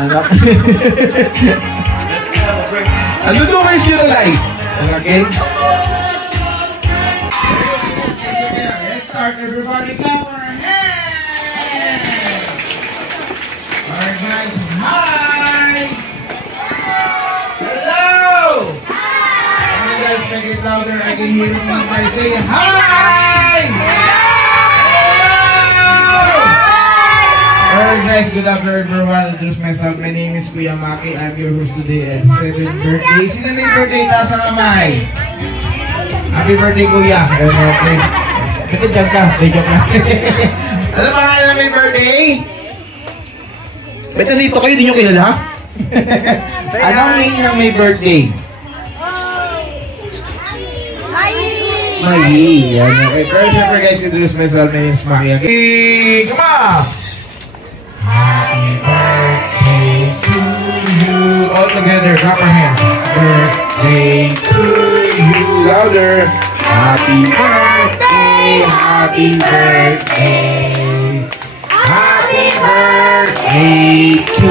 Anak. Ano doon kayo siya live? Okay? Let's start, everybody. Clap our hands! Alright, guys. Hi! Hello! Hi! You guys make it louder. I can hear you guys say hi! Alright guys, good afternoon everyone. I'll introduce myself. My name is Kuya Maki. I'm your host today at 7th birthday. Sino may birthday? Taas ang kamay. Happy birthday Kuya. Okay. Ba't dyan ka? Joke lang. Ano ba nga may birthday? Ba't nandito kayo? Di nyo kilala? Anong name ng may birthday? Mahi. Yan. Okay. First ever guys, introduce myself. My name is Maki. Okay. Come on! Happy birthday to you. All together, clap our hands. Birthday to you. Louder. Happy birthday. Happy birthday. Happy birthday to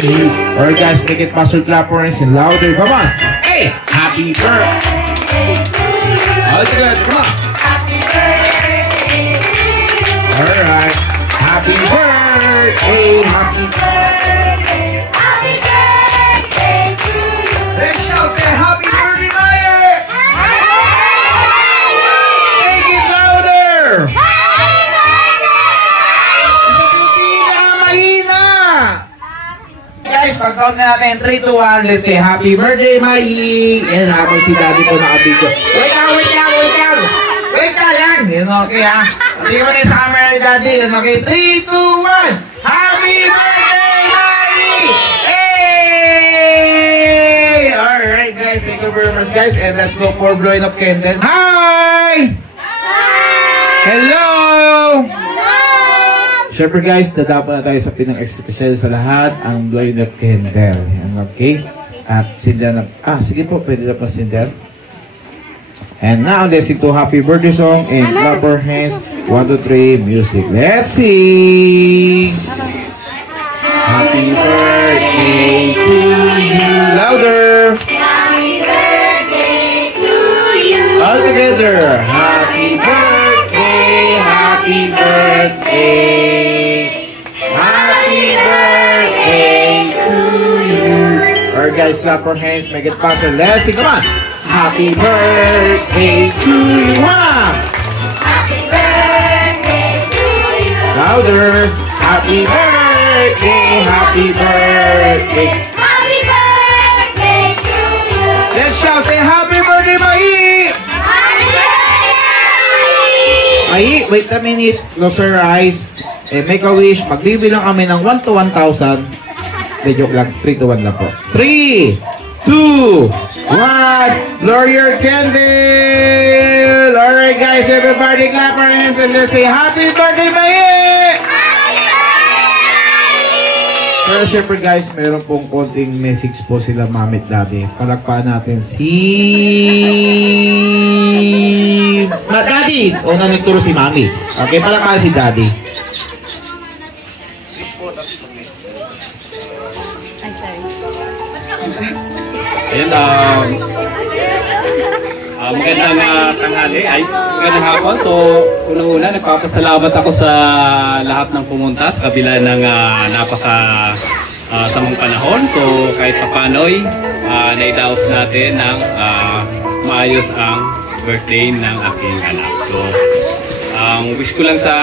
you. Alright guys, make it faster, clap our hands and louder. Come on. Hey, happy birthday to you. All together, come on. Happy birthday to you. Alright. Happy birthday, happy birthday, happy birthday to you. Let's shout, say happy birthday, Maya! Make it louder! Happy birthday! Isa pipila, mahina! Guys, pag-count na natin, 3, 2, 1, let's say happy birthday, Mahi! Yan, habang si Daddy po nakabidyo. Wait lang! Wait ka lang! Yan, okay ha? Hindi mo na sa camera ni Daddy. Okay, 3, 2, 1. Happy birthday, Mahi! Hey! Alright, guys. Thank you very much, guys. And let's go for blowing up candle. Hi! Hello! Siyempre, guys, dadapa na tayo sa pinang-special sa lahat, ang blowing up candle. Okay? At sindan na... sige po. Pwede na po sindan. And now, let's sing to happy birthday song and clap our hands. 1, 2, 3, music. Let's sing! Happy birthday to you. Louder! Happy birthday to you. All together. Happy birthday, happy birthday. Happy birthday to you. Alright guys, clap our hands. Make it faster. Let's sing. Come on. Happy birthday to you. Happy birthday to you. Louder. Happy birthday. Happy birthday. Happy birthday to you. Let's shout. Say happy birthday, Mahi. Happy birthday, Mahi. Wait a minute. Close your eyes. Make a wish. Magbibilang kami ng 1 to 1,000. Joke lang. 3 to 1 lang po. 3, 2, 1, blow your candle! Alright guys, everybody clap our hands and let's say happy birthday, Mahi! Pero syempre guys, meron pong konting message po sila Mami at Daddy. Palakpakan natin si... Daddy! Una nagturo si Mami. Okay, palakpakan si Daddy. Ayan, magandang tanghali, magandang hapon. So, unang-una, nagpapasalamat ako sa lahat ng pumunta sa kabila ng samang panahon. So, kahit papano'y naidaos natin ng maayos ang birthday ng aking anak. So, ang wish ko lang sa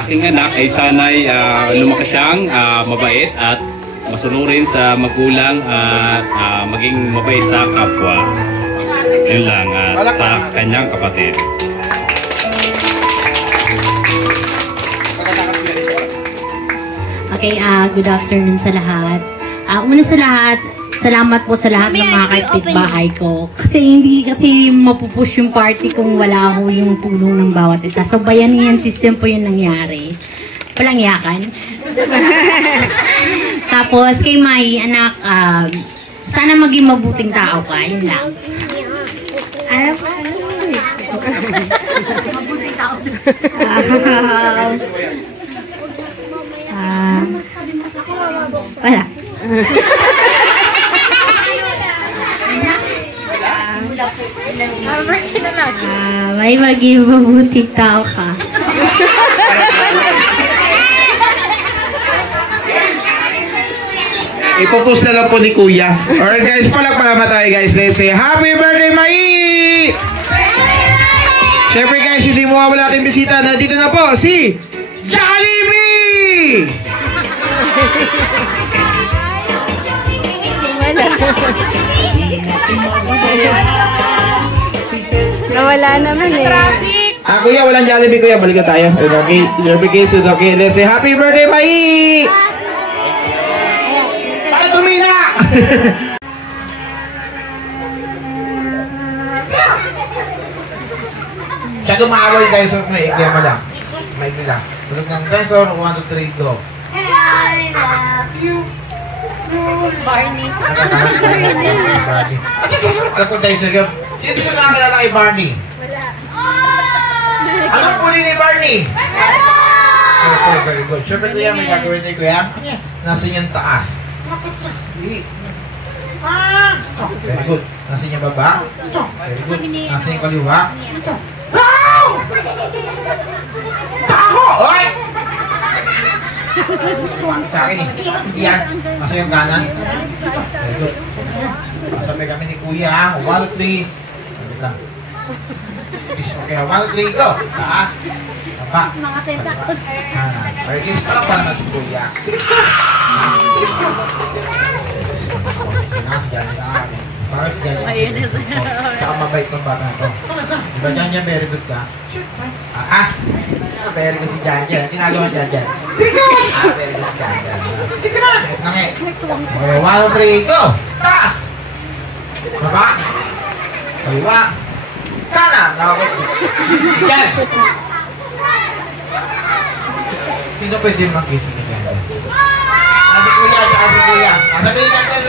aking anak ay sana'y lumaki siyang mabait at masunurin sa magulang at maging mabait sa kapwa. Yun lang sa kanyang kapatid. Okay, good afternoon sa lahat. Una sa lahat, salamat po sa lahat ng mga kapitbahay ko. Hindi mapupush yung party kung wala ho yung tulong ng bawat isa. So, bayanihan system po yung nangyari. Walang yakan. Tapos, kay Mai, anak, sana maging mabuting tao ka. Yun lang. Mabuting tao. Wala. May maging mabuting tao ka. Ipopost na lang po ni Kuya. Alright guys, palakpalama tayo guys. Let's say, Happy birthday, Mai! Siyempre guys, hindi mo wala ating bisita. Nandito na po si Jollibee! Nawala naman eh. Kuya, walang Jollibee Kuya. Balikan tayo. Okay, Jollibee case. Okay, let's say, Happy birthday, Mai! Bakit tumina? Siya gumawa yung dinosaur mo eh. Ikliya mo lang. Maikli lang. Tulog ng dinosaur. 1, 2, 3, go. Barney. Barney. Ako dinosaur yun. Sino yung nakakilala kay Barney? Anong huli ni Barney? Okay, very good. Siyempre kuya, may gagawin tayo kuya. Nasa yung taas. Very good. Nasa yung baba. Very good. Nasa yung kaliwa. Tako! Okay! Sa akin eh. Yan. Nasa yung kanan. Very good. Masabay kami ni kuya ha. 1, 2, 3. Sabi lang. Okay, 1, 2, 3, go! Taas. Baba. Mga tentakot. Very good. Palakpan na si kuya. Sinas, ganyan na kami. Paras ganyan. Saka mabait ng bata to. Diba Janjan, very good ka? Very good si Janjan. Ginagawa Janjan. Very good si Janjan. Nangi. Okay, 1, 2, 3, go! Taas! Baba! Kaliwa! Kanan! Nakakot. Jan! Sino pwede mag-kiss ni Janjan? Si kuya, tsaka si kuya. Sabihin Janjan,